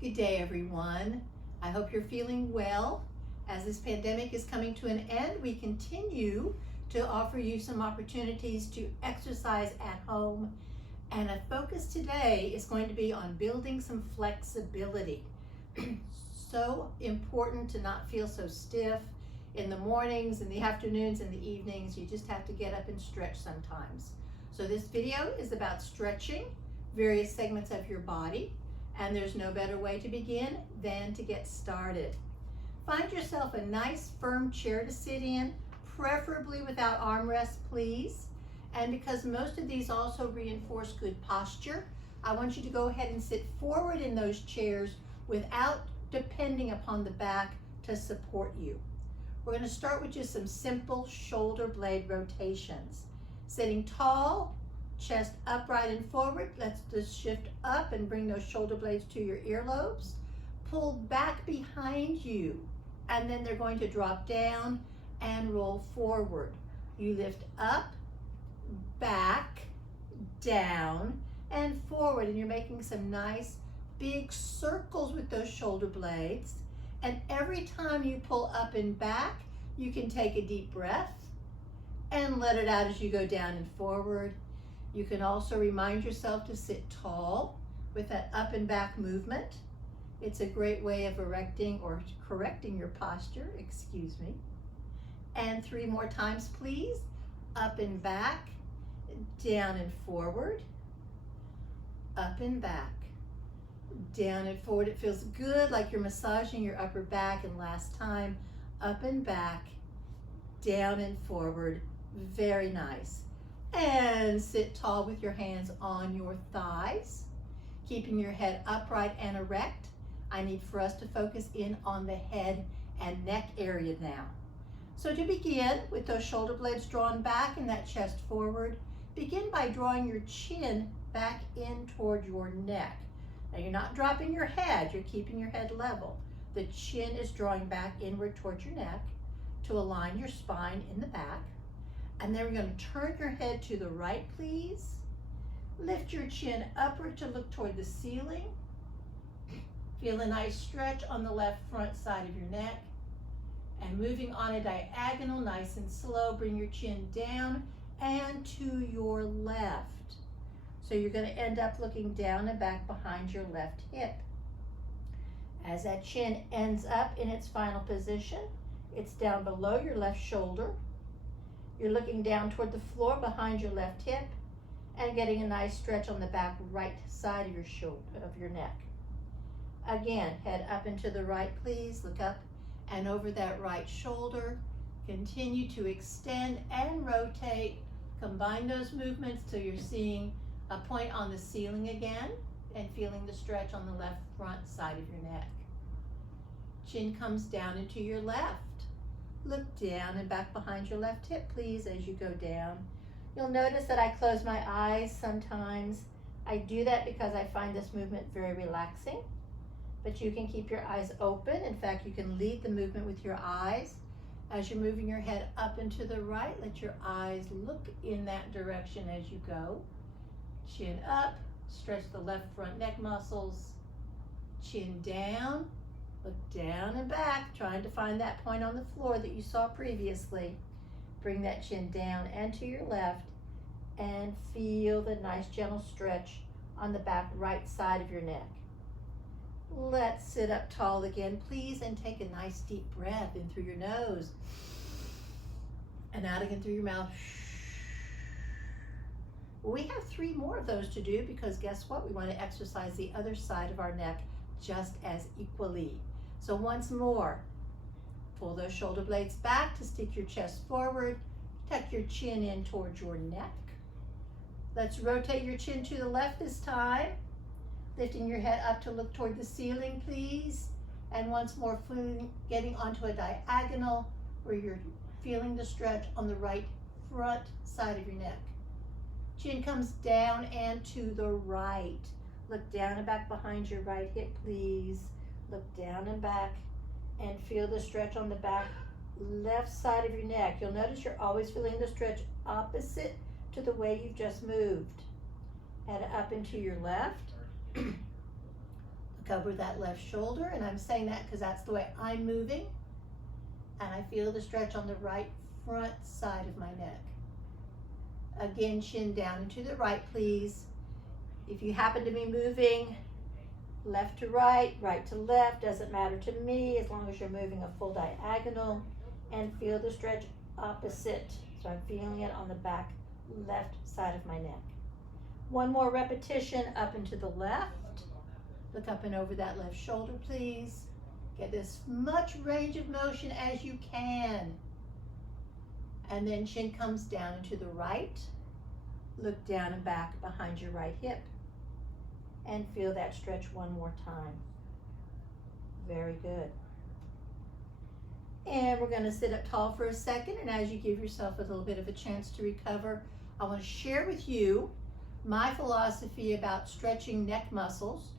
Good day, everyone. I hope you're feeling well. As this pandemic is coming to an end, we continue to offer you some opportunities to exercise at home. And a focus today is going to be on building some flexibility. So important to not feel so stiff in the mornings, in the afternoons, in the evenings. You just have to get up and stretch sometimes. So this video is about stretching various segments of your body. And there's no better way to begin than to get started. Find yourself a nice firm chair to sit in, preferably without armrests, please. And because most of these also reinforce good posture, I want you to go ahead and sit forward in those chairs without depending upon the back to support you. We're going to start with just some simple shoulder blade rotations. Sitting tall, chest upright and forward. Let's just shift up and bring those shoulder blades to your earlobes. Pull back behind you, and then they're going to drop down and roll forward. You lift up, back, down, and forward, and you're making some nice big circles with those shoulder blades. And every time you pull up and back, you can take a deep breath and let it out as you go down and forward. You can also remind yourself to sit tall with that up and back movement. It's a great way of erecting or correcting your posture, excuse me. And 3 more times, please. Up and back, down and forward, up and back, down and forward. It feels good, like you're massaging your upper back. And last time, up and back, down and forward. Very nice. And sit tall with your hands on your thighs, keeping your head upright and erect. I need for us to focus in on the head and neck area now. So to begin, with those shoulder blades drawn back and that chest forward, begin by drawing your chin back in toward your neck. Now you're not dropping your head, you're keeping your head level. The chin is drawing back inward towards your neck to align your spine in the back. And then we're going to turn your head to the right, please. Lift your chin upward to look toward the ceiling. Feel a nice stretch on the left front side of your neck. And moving on a diagonal, nice and slow, bring your chin down and to your left. So you're going to end up looking down and back behind your left hip. As that chin ends up in its final position, it's down below your left shoulder. You're looking down toward the floor behind your left hip and getting a nice stretch on the back right side of your shoulder, of your neck. Again, head up and to the right, please. Look up and over that right shoulder. Continue to extend and rotate. Combine those movements till you're seeing a point on the ceiling again and feeling the stretch on the left front side of your neck. Chin comes down into your left. Look down and back behind your left hip, please, as you go down. You'll notice that I close my eyes sometimes. I do that because I find this movement very relaxing, but you can keep your eyes open. In fact, you can lead the movement with your eyes. As you're moving your head up and to the right, let your eyes look in that direction as you go. Chin up, stretch the left front neck muscles. Chin down. Look down and back, trying to find that point on the floor that you saw previously. Bring that chin down and to your left and feel the nice gentle stretch on the back right side of your neck. Let's sit up tall again, please, and take a nice deep breath in through your nose and out again through your mouth. We have 3 more of those to do because guess what? We want to exercise the other side of our neck just as equally. So once more, pull those shoulder blades back to stick your chest forward, tuck your chin in towards your neck. Let's rotate your chin to the left this time, lifting your head up to look toward the ceiling, please. And once more, getting onto a diagonal where you're feeling the stretch on the right front side of your neck. Chin comes down and to the right. Look down and back behind your right hip, please. Look down and back and feel the stretch on the back left side of your neck. You'll notice you're always feeling the stretch opposite to the way you've just moved. Head up into your left. Look Cover that left shoulder, and I'm saying that because that's the way I'm moving. And I feel the stretch on the right front side of my neck. Again, chin down and to the right, please. If you happen to be moving left to right, right to left, doesn't matter to me as long as you're moving a full diagonal, and feel the stretch opposite. So I'm feeling it on the back left side of my neck. One more repetition up and to the left. Look up and over that left shoulder, please. Get as much range of motion as you can. And then chin comes down and to the right. Look down and back behind your right hip. And feel that stretch one more time. Very good. And we're going to sit up tall for a second, and as you give yourself a little bit of a chance to recover, I want to share with you my philosophy about stretching neck muscles.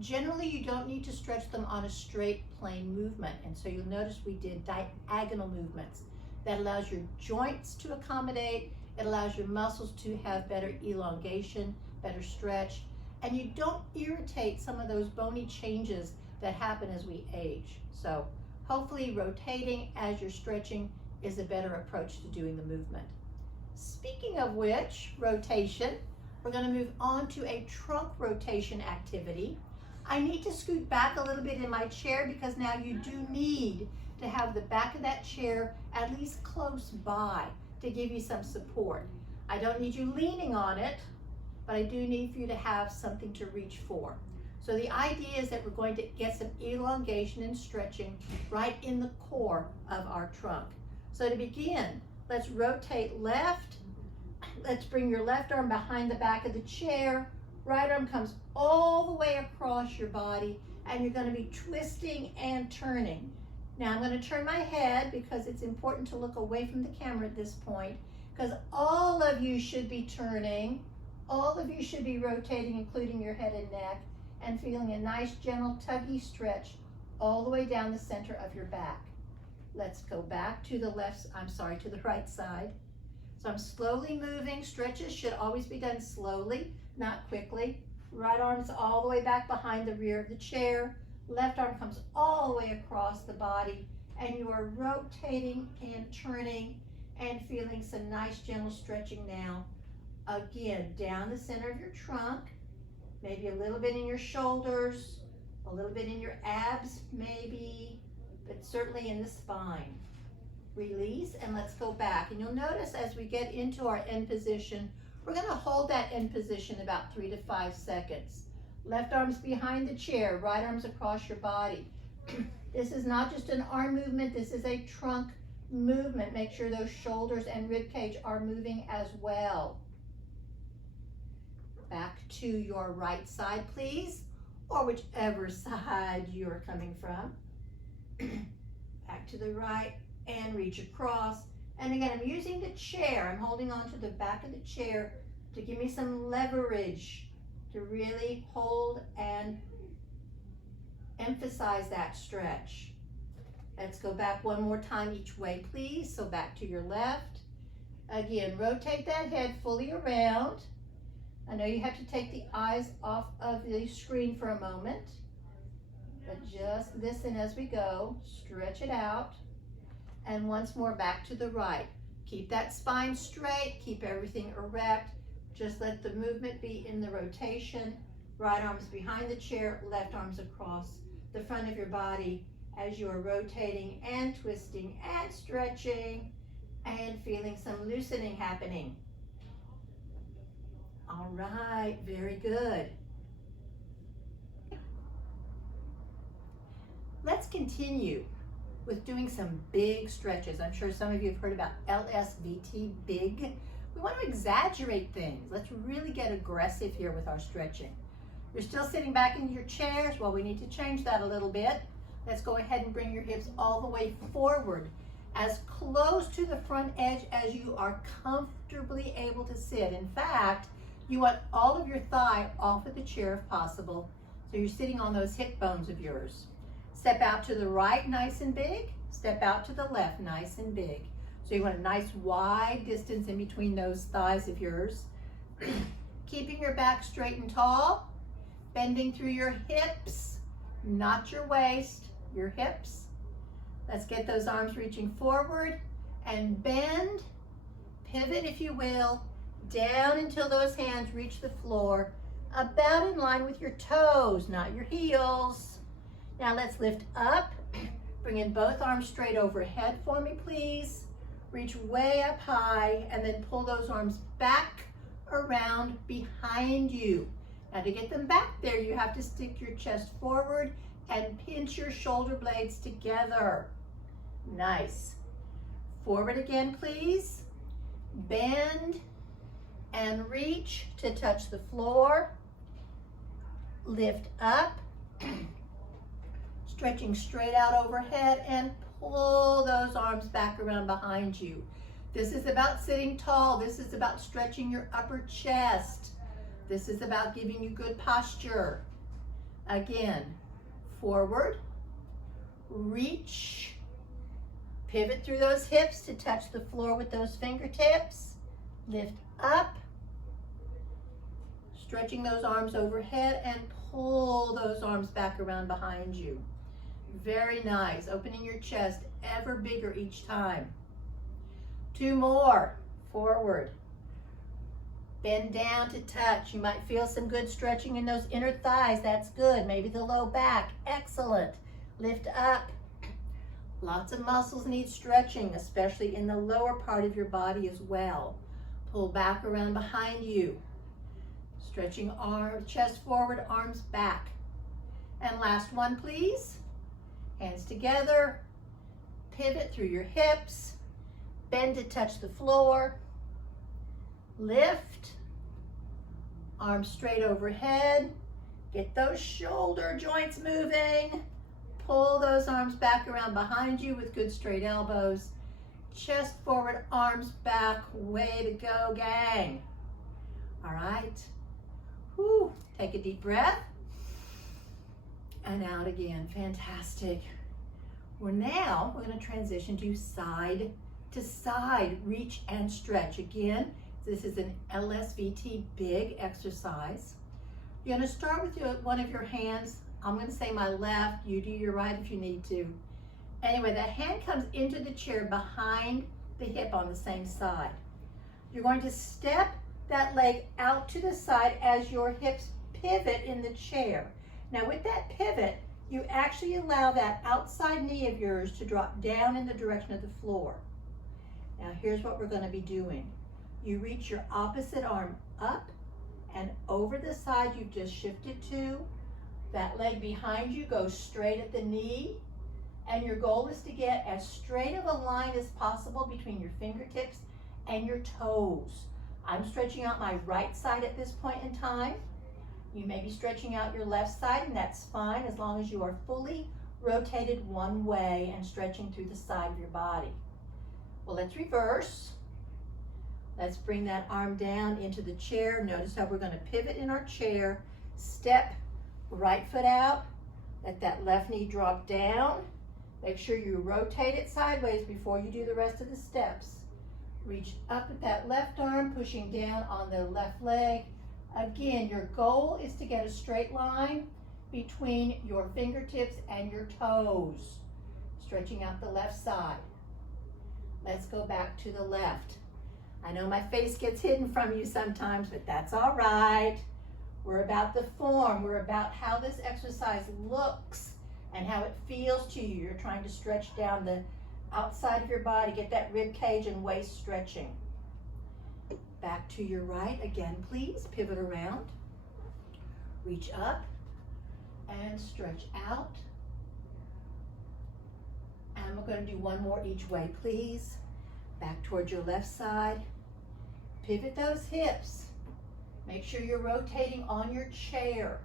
Generally, you don't need to stretch them on a straight plane movement, and so you'll notice we did diagonal movements. That allows your joints to accommodate, it allows your muscles to have better elongation, better stretch, and you don't irritate some of those bony changes that happen as we age. So hopefully rotating as you're stretching is a better approach to doing the movement. Speaking of which, rotation, we're going to move on to a trunk rotation activity. I need to scoot back a little bit in my chair because now you do need to have the back of that chair at least close by to give you some support. I don't need you leaning on it, but I do need for you to have something to reach for. So the idea is that we're going to get some elongation and stretching right in the core of our trunk. So to begin, let's rotate left. Let's bring your left arm behind the back of the chair. Right arm comes all the way across your body, and you're going to be twisting and turning. Now I'm going to turn my head because it's important to look away from the camera at this point, because all of you should be turning. All of you should be rotating, including your head and neck, and feeling a nice, gentle, tuggy stretch all the way down the center of your back. Let's go back to the to the right side. So I'm slowly moving. Stretches should always be done slowly, not quickly. Right arm's all the way back behind the rear of the chair. Left arm comes all the way across the body, and you are rotating and turning and feeling some nice, gentle stretching now. Again, down the center of your trunk, maybe a little bit in your shoulders, a little bit in your abs maybe, but certainly in the spine. Release, and let's go back. And you'll notice as we get into our end position, we're going to hold that end position about 3 to 5 seconds. Left arm's behind the chair, right arm's across your body. This is not just an arm movement, this is a trunk movement. Make sure those shoulders and rib cage are moving as well. Back to your right side, please, or whichever side you're coming from. Back to the right and reach across. And again, I'm using the chair. I'm holding on to the back of the chair to give me some leverage to really hold and emphasize that stretch. Let's go back one more time each way, please. So back to your left. Again, rotate that head fully around. I know you have to take the eyes off of the screen for a moment, but just listen as we go. Stretch it out. And once more back to the right. Keep that spine straight, keep everything erect. Just let the movement be in the rotation. Right arm's behind the chair, left arm's across the front of your body as you are rotating and twisting and stretching and feeling some loosening happening. All right, very good. Let's continue with doing some big stretches. I'm sure some of you have heard about LSVT, big. We want to exaggerate things. Let's really get aggressive here with our stretching. You're still sitting back in your chairs. Well, we need to change that a little bit. Let's go ahead and bring your hips all the way forward, as close to the front edge as you are comfortably able to sit. In fact, you want all of your thigh off of the chair if possible, so you're sitting on those hip bones of yours. Step out to the right, nice and big. Step out to the left, nice and big. So you want a nice wide distance in between those thighs of yours. Keeping your back straight and tall, bending through your hips, not your waist, your hips. Let's get those arms reaching forward and bend, pivot if you will, down until those hands reach the floor, about in line with your toes, not your heels. Now let's lift up, bring in both arms straight overhead for me, please. Reach way up high and then pull those arms back around behind you. Now to get them back there, you have to stick your chest forward and pinch your shoulder blades together. Nice. Forward again, please. Bend and reach to touch the floor. Lift up, stretching straight out overhead, and pull those arms back around behind you. This is about sitting tall. This is about stretching your upper chest. This is about giving you good posture. Again, forward, reach, pivot through those hips to touch the floor with those fingertips. Lift up, stretching those arms overhead, and pull those arms back around behind you. Very nice. Opening your chest ever bigger each time. 2 more. Forward. Bend down to touch. You might feel some good stretching in those inner thighs. That's good. Maybe the low back. Excellent. Lift up. Lots of muscles need stretching, especially in the lower part of your body as well. Pull back around behind you. Stretching arms, chest forward, arms back. And last one, please. Hands together. Pivot through your hips. Bend to touch the floor. Lift. Arms straight overhead. Get those shoulder joints moving. Pull those arms back around behind you with good straight elbows. Chest forward, arms back. Way to go, gang. All right. Whew. Take a deep breath. And out again. Fantastic. We're going to transition to side reach and stretch. Again, this is an LSVT big exercise. You're going to start with one of your hands. I'm going to say my left. You do your right if you need to. Anyway, that hand comes into the chair behind the hip on the same side. You're going to step that leg out to the side as your hips pivot in the chair. Now with that pivot, you actually allow that outside knee of yours to drop down in the direction of the floor. Now here's what we're going to be doing. You reach your opposite arm up and over the side you've just shifted to. That leg behind you goes straight at the knee, and your goal is to get as straight of a line as possible between your fingertips and your toes. I'm stretching out my right side at this point in time. You may be stretching out your left side, and that's fine as long as you are fully rotated one way and stretching through the side of your body. Well, let's reverse. Let's bring that arm down into the chair. Notice how we're going to pivot in our chair. Step right foot out. Let that left knee drop down. Make sure you rotate it sideways before you do the rest of the steps. Reach up with that left arm, pushing down on the left leg. Again, your goal is to get a straight line between your fingertips and your toes. Stretching out the left side. Let's go back to the left. I know my face gets hidden from you sometimes, but that's all right. We're about the form. We're about how this exercise looks and how it feels to you. You're trying to stretch down the outside of your body, get that rib cage and waist stretching. Back to your right again, please. Pivot around. Reach up and stretch out. And we're going to do one more each way, please. Back towards your left side. Pivot those hips. Make sure you're rotating on your chair.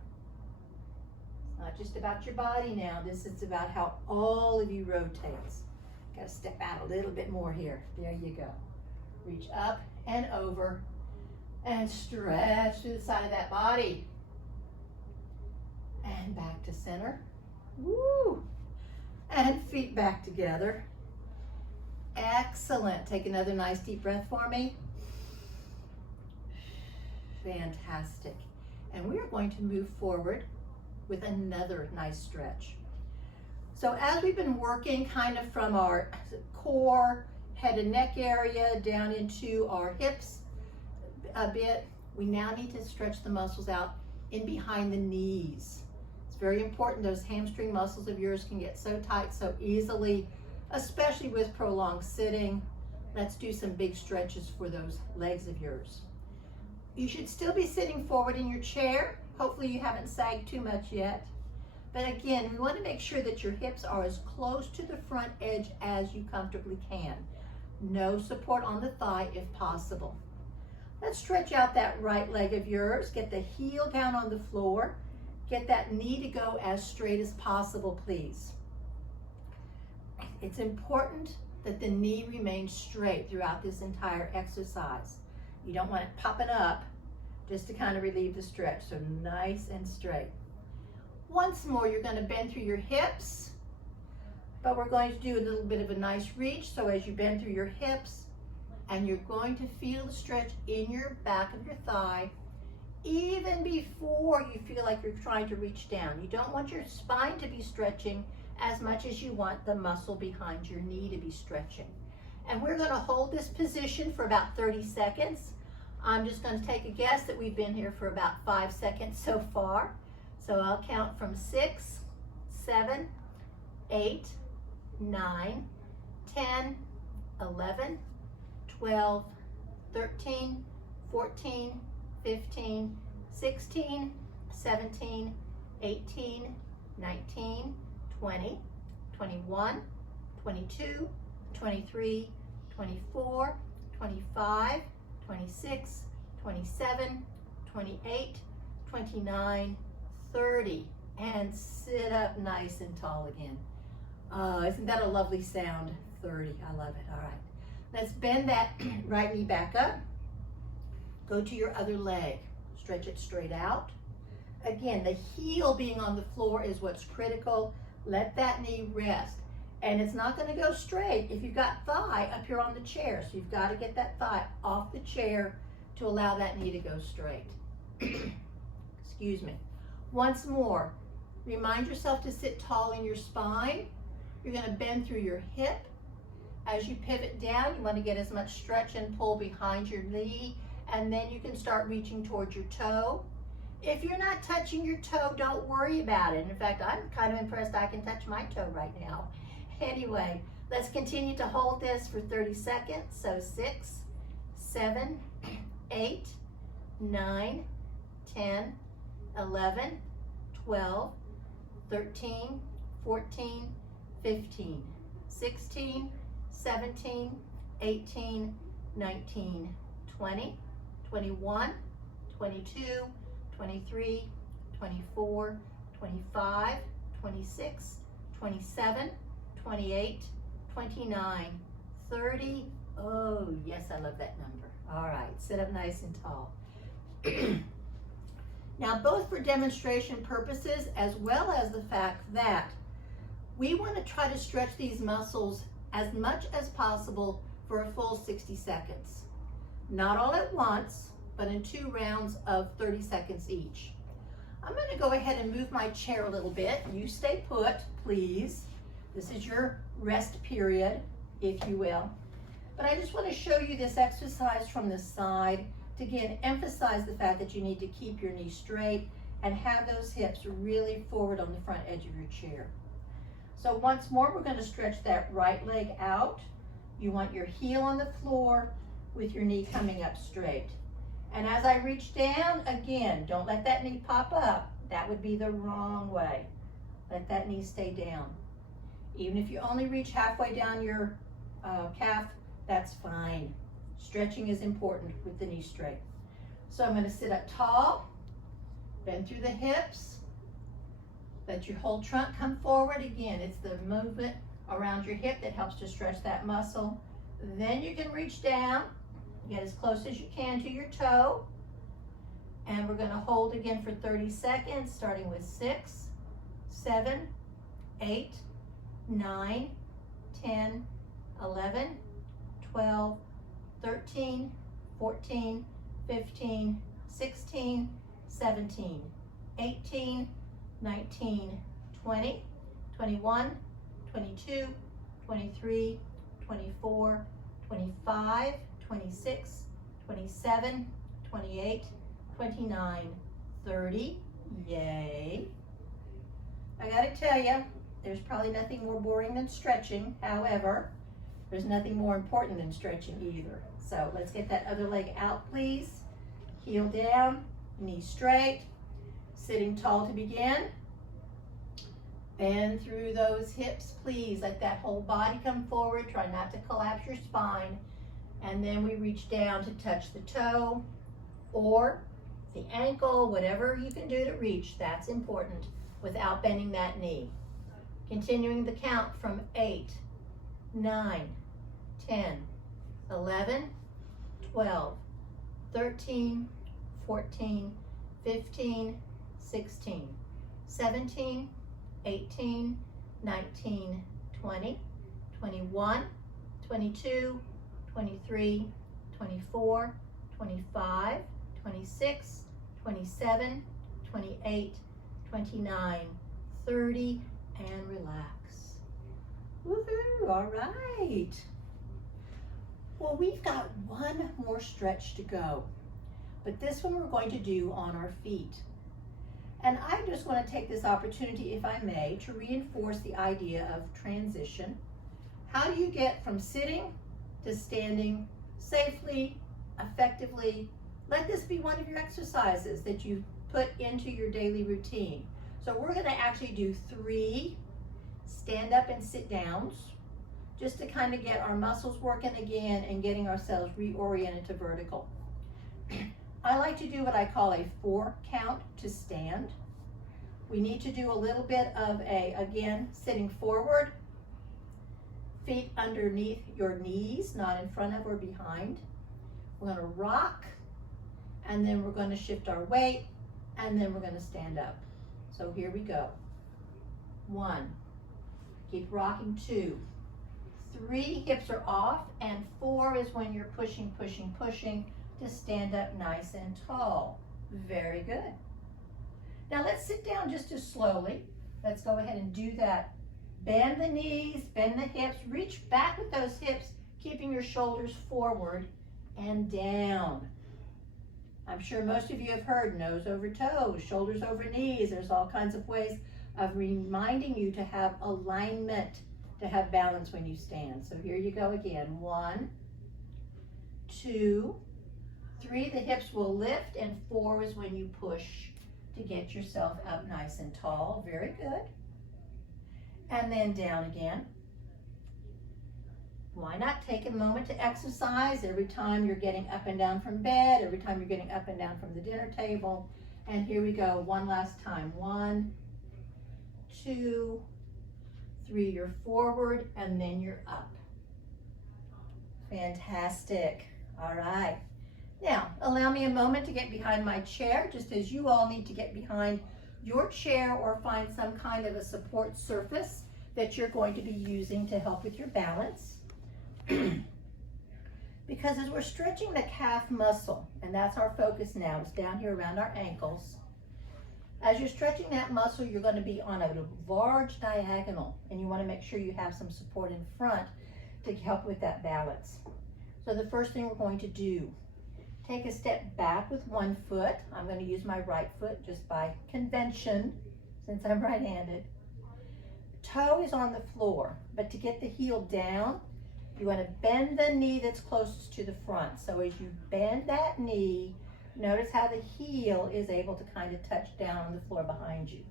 It's not just about your body now. This is about how all of you rotates. Got to step out a little bit more here. There you go. Reach up and over and stretch to the side of that body. And back to center. Woo! And feet back together. Excellent. Take another nice deep breath for me. Fantastic. And we are going to move forward with another nice stretch. So as we've been working kind of from our core, head and neck area down into our hips a bit, we now need to stretch the muscles out in behind the knees. It's very important. Those hamstring muscles of yours can get so tight so easily, especially with prolonged sitting. Let's do some big stretches for those legs of yours. You should still be sitting forward in your chair. Hopefully you haven't sagged too much yet. But again, we want to make sure that your hips are as close to the front edge as you comfortably can. No support on the thigh if possible. Let's stretch out that right leg of yours. Get the heel down on the floor. Get that knee to go as straight as possible, please. It's important that the knee remains straight throughout this entire exercise. You don't want it popping up just to kind of relieve the stretch. So nice and straight. Once more, you're going to bend through your hips, but we're going to do a little bit of a nice reach. So as you bend through your hips, and you're going to feel the stretch in your back of your thigh, even before you feel like you're trying to reach down. You don't want your spine to be stretching as much as you want the muscle behind your knee to be stretching. And we're going to hold this position for about 30 seconds. I'm just going to take a guess that we've been here for about 5 seconds so far. So I'll count from 6, 7, 8, 9, 10, 11, 12, 13, 14, 15, 16, 17, 18, 19, 20, 21, 22, 23, 24, 25, 26, 27, 28, 29, 30, and sit up nice and tall again. Isn't that a lovely sound? 30, I love it. All right, let's bend that right knee back up. Go to your other leg, stretch it straight out. Again, the heel being on the floor is what's critical. Let that knee rest. And it's not going to go straight if you've got thigh up here on the chair. So you've got to get that thigh off the chair to allow that knee to go straight. Excuse me. Once more, remind yourself to sit tall in your spine. You're going to bend through your hip. As you pivot down, you want to get as much stretch and pull behind your knee, and then you can start reaching towards your toe. If you're not touching your toe, don't worry about it. In fact, I'm kind of impressed I can touch my toe right now. Anyway, let's continue to hold this for 30 seconds. So 6, 7, 8, 9, 10, 11, 12, 13, 14, 15, 16, 17, 18, 19, 20, 21, 22, 23, 24, 25, 26, 27, 28, 29, 30. Oh, yes, I love that number. All right, sit up nice and tall. Now, both for demonstration purposes as well as the fact that we want to try to stretch these muscles as much as possible for a full 60 seconds. Not all at once, but in 2 rounds of 30 seconds each. I'm going to go ahead and move my chair a little bit. You stay put, please. This is your rest period, if you will. But I just want to show you this exercise from the side to again emphasize the fact that you need to keep your knee straight and have those hips really forward on the front edge of your chair. So once more, we're going to stretch that right leg out. You want your heel on the floor with your knee coming up straight. And as I reach down, again, don't let that knee pop up. That would be the wrong way. Let that knee stay down. Even if you only reach halfway down your calf, that's fine. Stretching is important with the knee straight. So I'm going to sit up tall, bend through the hips, let your whole trunk come forward. Again, it's the movement around your hip that helps to stretch that muscle. Then you can reach down, get as close as you can to your toe, and we're going to hold again for 30 seconds, starting with 6, 7, 8, 9, 10, 11, 12, 13, 14, 15, 16, 17, 18, 19, 20, 21, 22, 23, 24, 25, 26, 27, 28, 29, 30. Yay. I gotta tell you, there's probably nothing more boring than stretching. However, there's nothing more important than stretching either. So let's get that other leg out, please. Heel down, knees straight, sitting tall to begin. Bend through those hips, please. Let that whole body come forward. Try not to collapse your spine. And then we reach down to touch the toe or the ankle, whatever you can do to reach. That's important without bending that knee. Continuing the count from 8, 9, 10, 11, 12, 13, 14, 15, 16, 17, 18, 19, 20, 21, 22, 23, 24, 25, 26, 27, 28, 29, 30, and relax. Woohoo, all right. Well, we've got one more stretch to go, but this one we're going to do on our feet. And I just want to take this opportunity, if I may, to reinforce the idea of transition. How do you get from sitting to standing safely, effectively? Let this be one of your exercises that you put into your daily routine. So we're going to actually do 3 stand up and sit downs, just to kind of get our muscles working again and getting ourselves reoriented to vertical. I like to do what I call a 4 count to stand. We need to do a little bit of again, sitting forward, feet underneath your knees, not in front of or behind. We're going to rock, and then we're going to shift our weight, and then we're going to stand up. So here we go. 1, keep rocking. 2, 3, hips are off, and 4 is when you're pushing, pushing, pushing to stand up nice and tall. Very good. Now let's sit down just as slowly. Let's go ahead and do that. Bend the knees, bend the hips, reach back with those hips, keeping your shoulders forward and down. I'm sure most of you have heard nose over toes, shoulders over knees. There's all kinds of ways of reminding you to have alignment, to have balance when you stand. So here you go again. 1, 2, 3, the hips will lift, and 4 is when you push to get yourself up nice and tall. Very good. And then down again. Why not take a moment to exercise every time you're getting up and down from bed, every time you're getting up and down from the dinner table. And here we go, one last time. 1, 2, 3, you're forward, and then you're up. Fantastic. All right. Now, allow me a moment to get behind my chair, just as you all need to get behind your chair or find some kind of a support surface that you're going to be using to help with your balance. Because as we're stretching the calf muscle, and that's our focus now, it's down here around our ankles. As you're stretching that muscle, you're going to be on a large diagonal, and you want to make sure you have some support in front to help with that balance. So the first thing we're going to do, take a step back with one foot. I'm going to use my right foot just by convention, since I'm right-handed. Toe is on the floor, but to get the heel down, you want to bend the knee that's closest to the front. So as you bend that knee, notice how the heel is able to kind of touch down on the floor behind you,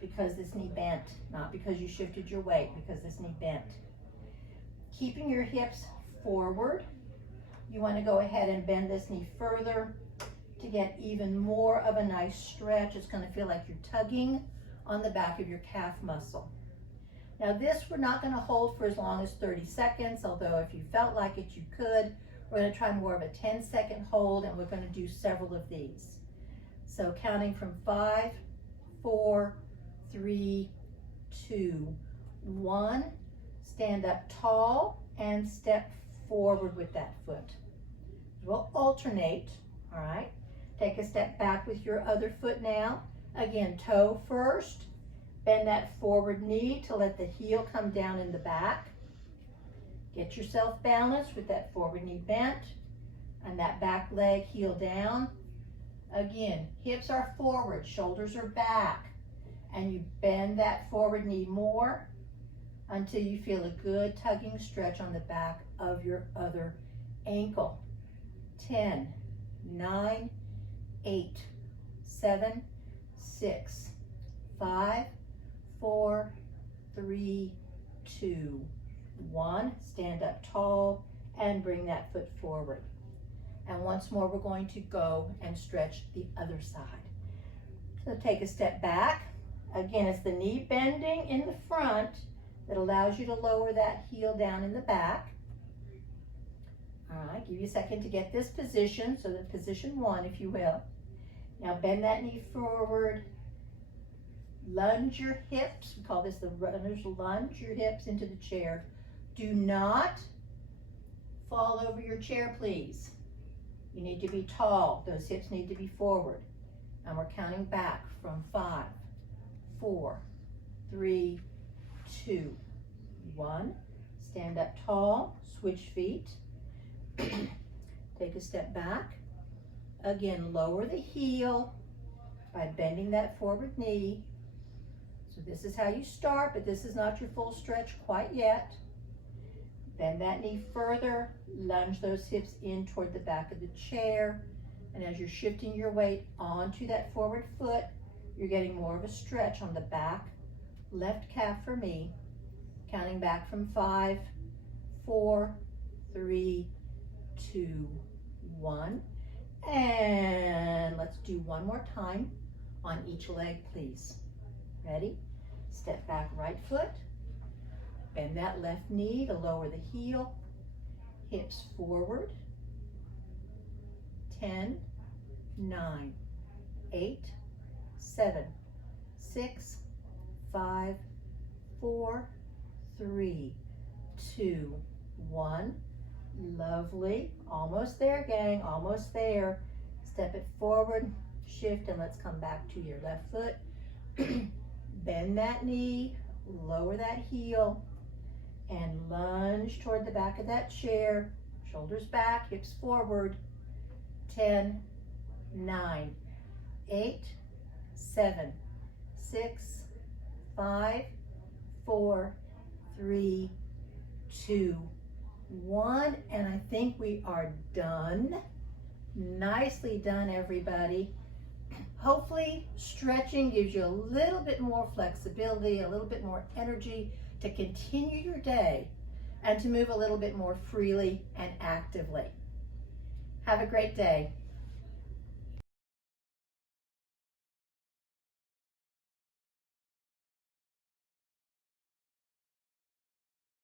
because this knee bent, not because you shifted your weight, because this knee bent. Keeping your hips forward, you want to go ahead and bend this knee further to get even more of a nice stretch. It's going to feel like you're tugging on the back of your calf muscle. Now this we're not going to hold for as long as 30 seconds, although if you felt like it, you could. We're going to try more of a 10-second hold, and we're going to do several of these. So counting from 5, 4, 3, 2, 1. Stand up tall and step forward with that foot. We'll alternate, all right? Take a step back with your other foot now. Again, toe first, Bend that forward knee to let the heel come down in the back. Get yourself balanced with that forward knee bent and that back leg heel down. Again, hips are forward, shoulders are back, and you bend that forward knee more until you feel a good tugging stretch on the back of your other ankle. 10, 9, 8, 7, 6, 5, 4, 3, 2, 1. Stand up tall and bring that foot forward. And once more, we're going to go and stretch the other side. So take a step back. Again, it's the knee bending in the front that allows you to lower that heel down in the back. All right, give you a second to get this position, so that position 1, if you will. Now bend that knee forward. Lunge your hips. We call this the runner's lunge, your hips into the chair. Do not fall over your chair, please. You need to be tall. Those hips need to be forward. And we're counting back from 5, 4, 3, 2, 1. Stand up tall, switch feet. Take a step back. Again, lower the heel by bending that forward knee. So this is how you start, but this is not your full stretch quite yet. Bend that knee further, lunge those hips in toward the back of the chair. And as you're shifting your weight onto that forward foot, you're getting more of a stretch on the back left calf for me. Counting back from 5, 4, 3, 2, 1. And let's do one more time on each leg, please. Ready? Step back, right foot. Bend that left knee to lower the heel. Hips forward. 10, 9, 8, 7, 6, 5, 4, 3, 2, 1. Lovely. Almost there, gang. Almost there. Step it forward, shift, and let's come back to your left foot. Bend that knee, lower that heel, and lunge toward the back of that chair. Shoulders back, hips forward. 10, 9, 8, 7, 6, 5, 4, 3, 2, 1. And I think we are done. Nicely done, everybody. Hopefully, stretching gives you a little bit more flexibility, a little bit more energy to continue your day and to move a little bit more freely and actively. Have a great day.